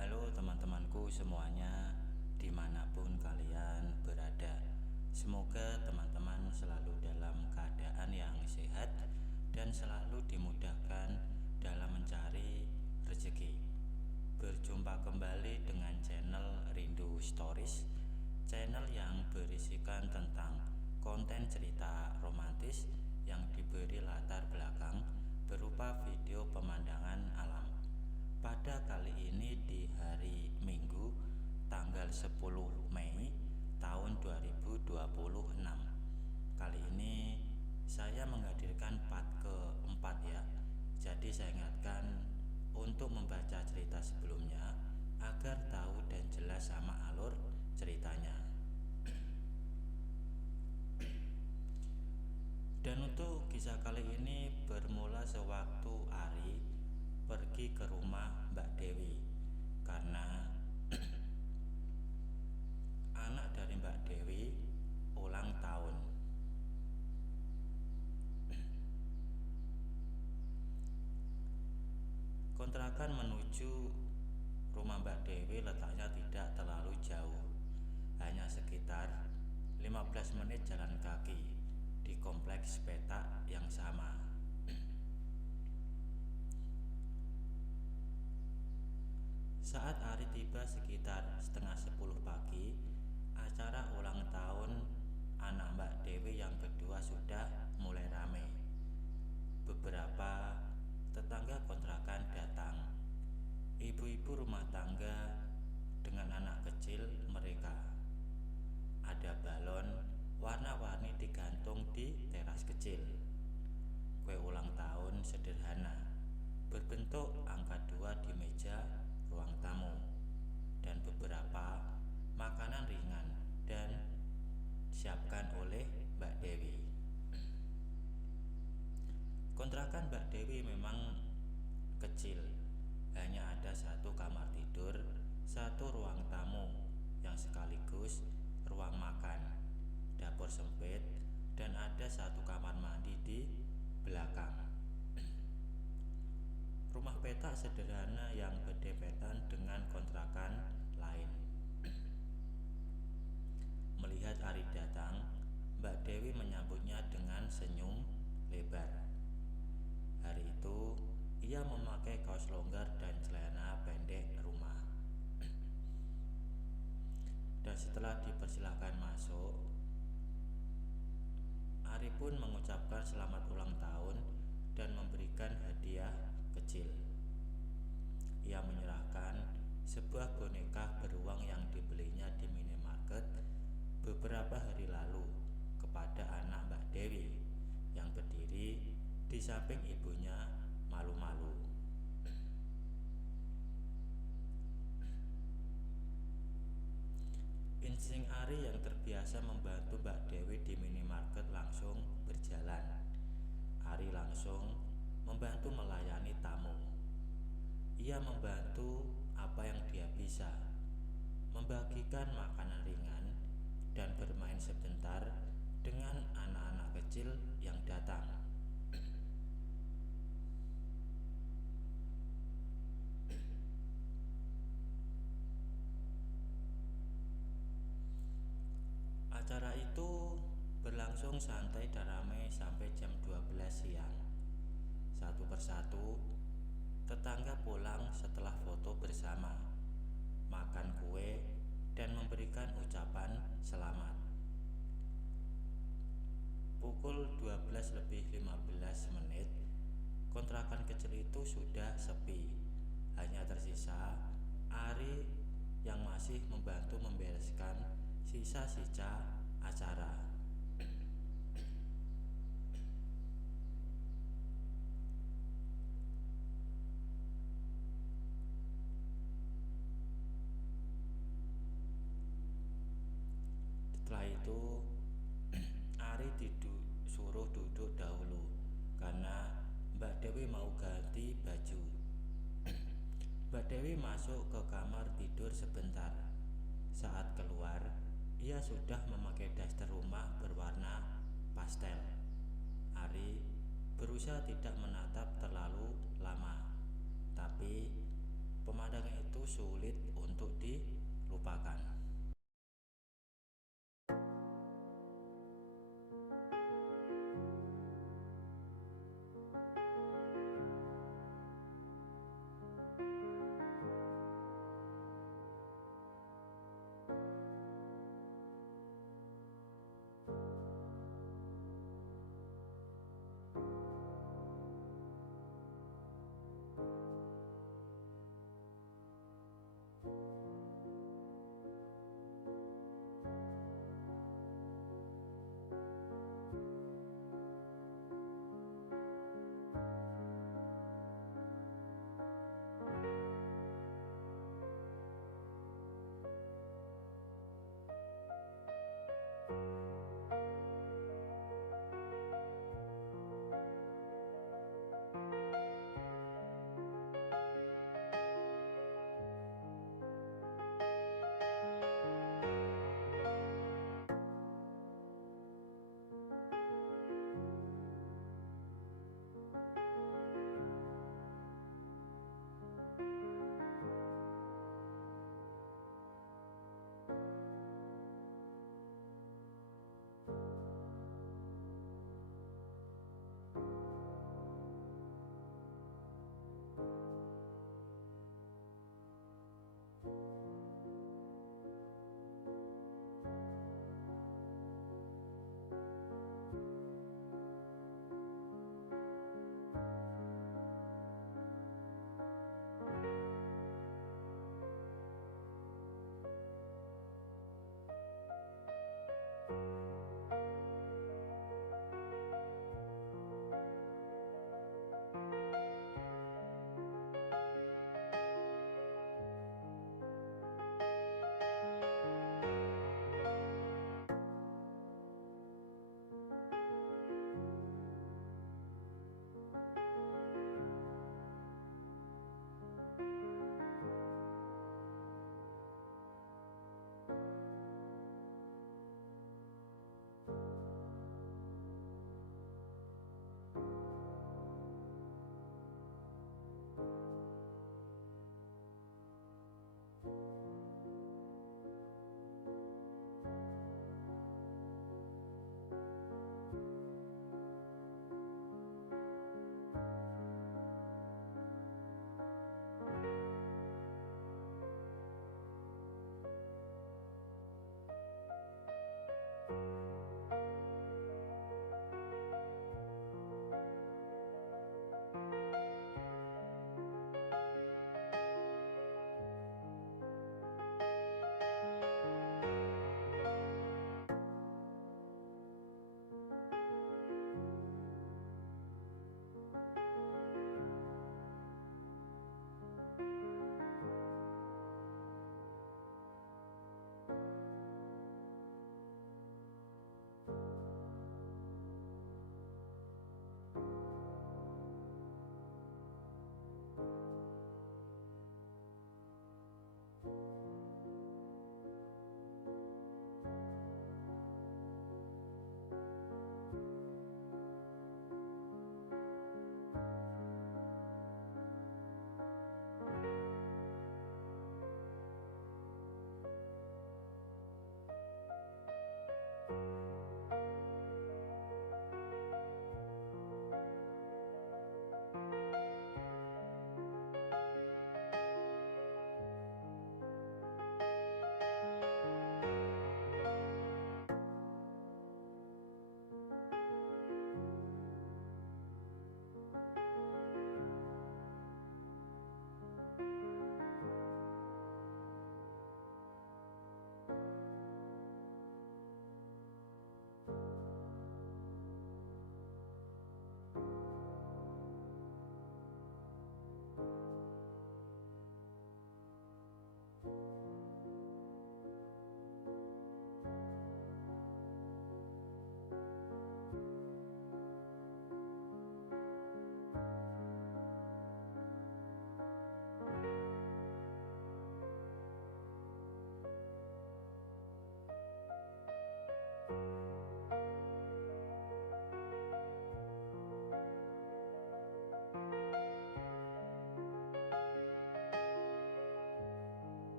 Halo teman-temanku semuanya, dimanapun kalian berada. Semoga teman-teman selalu dalam keadaan yang sehat dan selalu dimudahkan dalam mencari rezeki. Berjumpa kembali dengan channel Rindu Stories, channel yang berisikan tentang konten cerita romantis yang diberi latar belakang berupa video pemandangan alam. Pada kali ini di hari Minggu tanggal 10 Mei tahun 2026. Kali ini saya menghadirkan part keempat ya. Jadi saya ingatkan untuk membaca cerita sebelumnya agar tahu dan jelas sama alur ceritanya. Dan untuk kisah kali ini bermula sewaktu Ari pergi ke rumah Mbak Dewi karena anak dari Mbak Dewi ulang tahun. Kontrakan menuju rumah Mbak Dewi letaknya tidak terlalu jauh, hanya sekitar 15 menit jalan kaki di kompleks petak yang sama. Saat Ari tiba sekitar setengah 10 pagi, acara ulang tahun anak Mbak Dewi yang kedua sudah mulai ramai. Beberapa tetangga kontrakan datang, ibu-ibu rumah tangga dengan anak kecil mereka. Ada balon warna-warni digantung di teras kecil. Kue ulang tahun sederhana berbentuk angka 2 di meja ruang tamu, dan beberapa makanan ringan dan disiapkan oleh Mbak Dewi. Kontrakan Mbak Dewi memang kecil, hanya ada satu kamar tidur, satu ruang tamu yang sekaligus ruang makan, dapur sempit, dan ada satu kamar mandi di belakang. Rumah petak sederhana yang berdempetan dengan kontrakan lain. Melihat Ari datang, Mbak Dewi menyambutnya dengan senyum lebar. Hari itu, ia memakai kaos longgar dan celana pendek rumah. Dan setelah dipersilahkan masuk, Ari pun mengucapkan selamat ulang tahun dan memberikan hadiah kecil. Ia menyerahkan sebuah boneka beruang yang dibelinya di minimarket beberapa hari lalu kepada anak Mbak Dewi yang berdiri di samping ibunya malu-malu. Insting Ari yang terbiasa membantu Mbak Dewi di minimarket langsung berjalan. Ari langsung membantu melayani tamu. Ia membantu apa yang dia bisa, membagikan makanan ringan dan bermain sebentar dengan anak-anak kecil yang datang. Acara itu berlangsung santai dan ramai sampai jam 12 siang. Satu persatu, tetangga pulang setelah foto bersama, makan kue, dan memberikan ucapan selamat. Pukul 12:15, kontrakan kecil itu sudah sepi. Hanya tersisa Ari yang masih membantu membereskan sisa-sisa acara. suruh duduk dahulu karena Mbak Dewi mau ganti baju. Mbak Dewi masuk ke kamar tidur sebentar. Saat keluar, ia sudah memakai daster rumah berwarna pastel. Ari berusaha tidak menatap terlalu lama, tapi pemandangan itu sulit untuk dilupakan.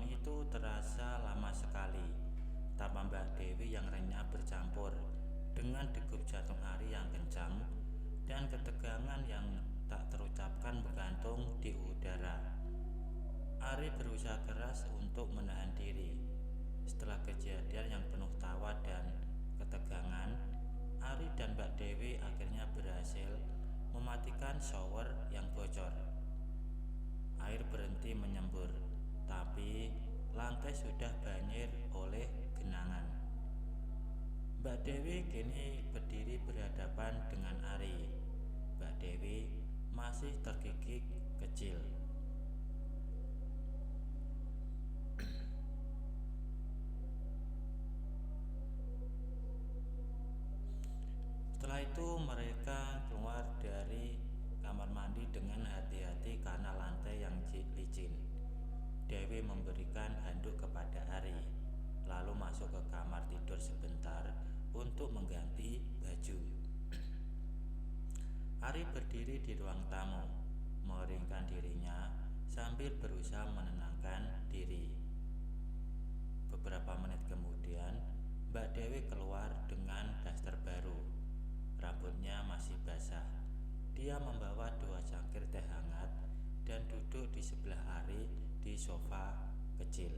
Momen itu terasa lama sekali, tanpa Mbak Dewi yang renyah bercampur dengan degup jantung Ari yang kencang dan ketegangan yang tak terucapkan bergantung di udara. Ari berusaha keras untuk menahan diri. Setelah kejadian yang penuh tawa dan ketegangan, Ari dan Mbak Dewi akhirnya berhasil mematikan shower yang bocor. Air berhenti menyembur, tapi lantai sudah banjir oleh genangan. Mbak Dewi kini berdiri berhadapan dengan Ari. Mbak Dewi masih tergigit kecil. Setelah itu mereka keluar dari kamar mandi dengan hati-hati karena lantai yang licin. Dewi memberikan handuk kepada Ari, lalu masuk ke kamar tidur sebentar untuk mengganti baju. Ari berdiri di ruang tamu, mengeringkan dirinya sambil berusaha menenangkan diri. Beberapa menit kemudian, Mbak Dewi keluar dengan daster baru. Rambutnya masih basah. Dia membawa 2 cangkir teh hangat dan duduk di sebelah Ari di sofa kecil.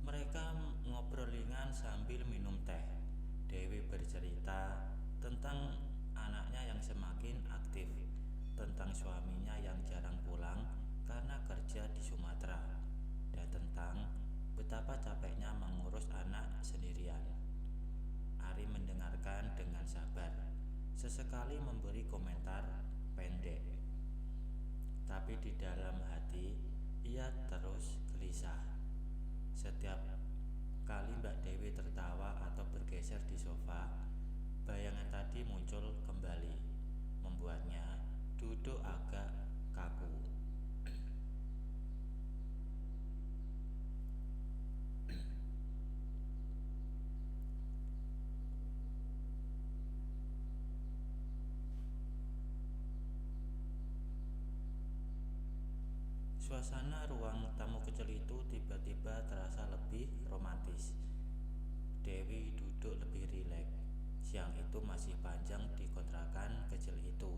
Mereka ngobrol ringan sambil minum teh. Dewi bercerita tentang anaknya yang semakin aktif, tentang suaminya yang jarang pulang karena kerja di Sumatera, dan tentang betapa capeknya mengurus anak sendirian. Ari mendengarkan dengan sabar, sesekali memberi komentar pendek, tapi di dalam hati ia terus gelisah. Setiap kali Mbak Dewi tertawa atau bergeser di sofa, bayangan tadi muncul kembali, membuatnya duduk agak kaku. Suasana ruang tamu kecil itu tiba-tiba terasa lebih romantis. Dewi duduk lebih rileks. Siang itu masih panjang di kontrakan kecil itu,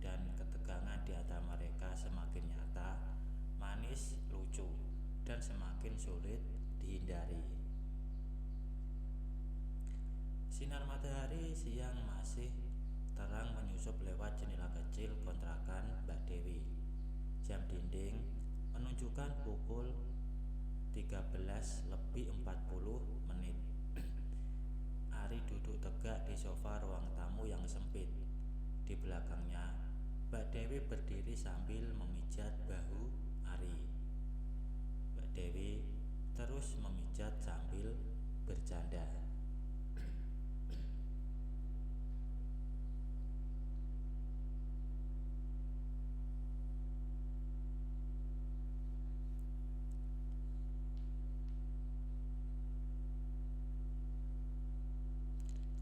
dan ketegangan di antara mereka semakin nyata, manis, lucu, dan semakin sulit dihindari. Sinar matahari siang masih terang menyusup lewat jendela kecil kontrakan Mbak Dewi. Jam dinding menunjukkan pukul 13:40. Ari duduk tegak di sofa ruang tamu yang sempit. Di belakangnya, Mbak Dewi berdiri sambil memijat bahu Ari. Mbak Dewi terus memijat sambil bercanda.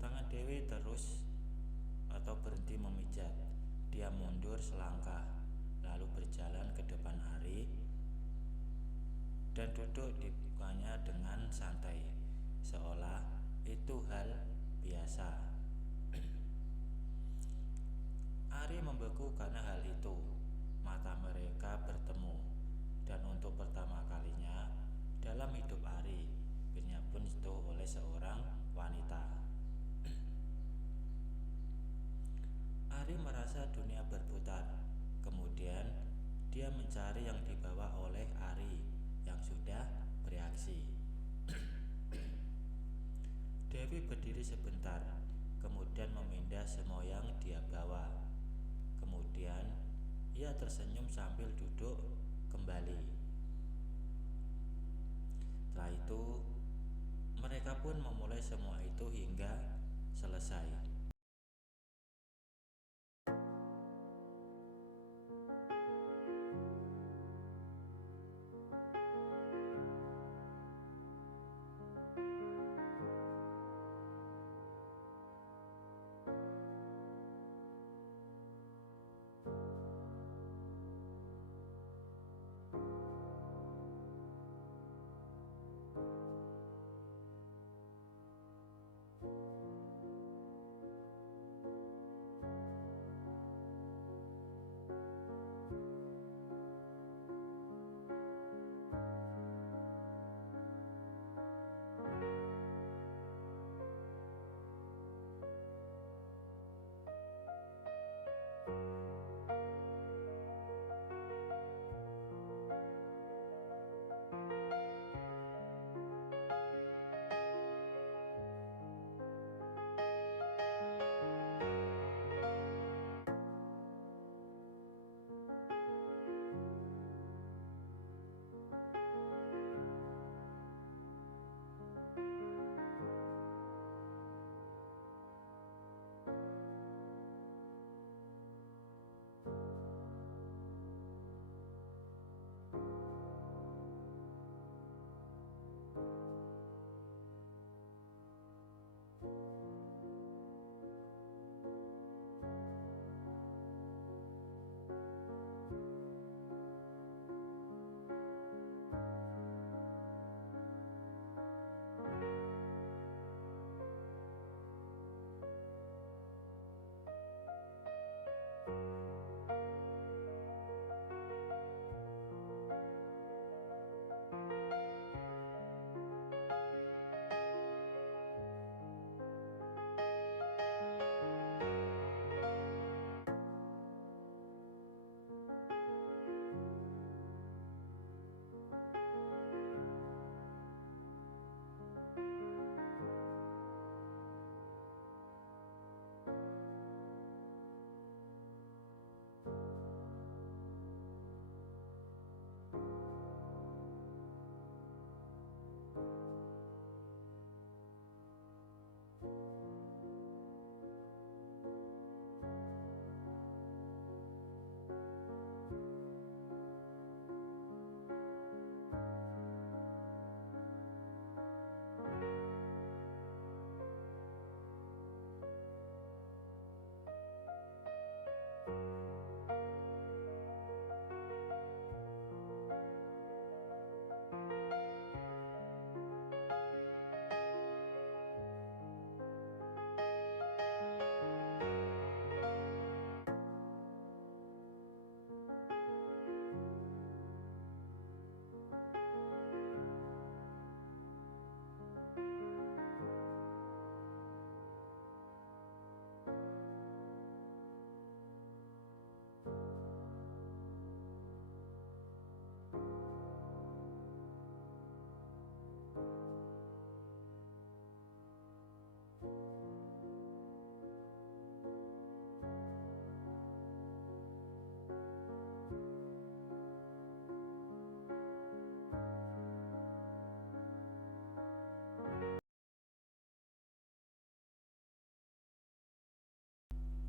Tangan Dewi terus atau berhenti memijat. Dia mundur selangkah, lalu berjalan ke depan Ari dan duduk di bukanya dengan santai, seolah itu hal biasa. Ari membeku karena hal itu. Mata mereka bertemu, dan untuk pertama kalinya dalam hidup Ari, bibirnya pun disentuh oleh seorang wanita. Ari merasa dunia berputar. Kemudian dia mencari yang dibawa oleh Ari yang sudah bereaksi. Dewi berdiri sebentar, kemudian memindah semua yang dia bawa. Kemudian ia tersenyum sambil duduk kembali. Setelah itu, mereka pun memulai semua itu hingga selesai.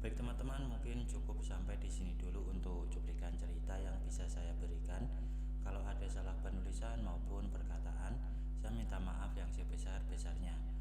Baik teman-teman, mungkin cukup sampai di sini dulu untuk cuplikan cerita yang bisa saya berikan. Kalau ada salah penulisan maupun perkataan, saya minta maaf yang sebesar-besarnya.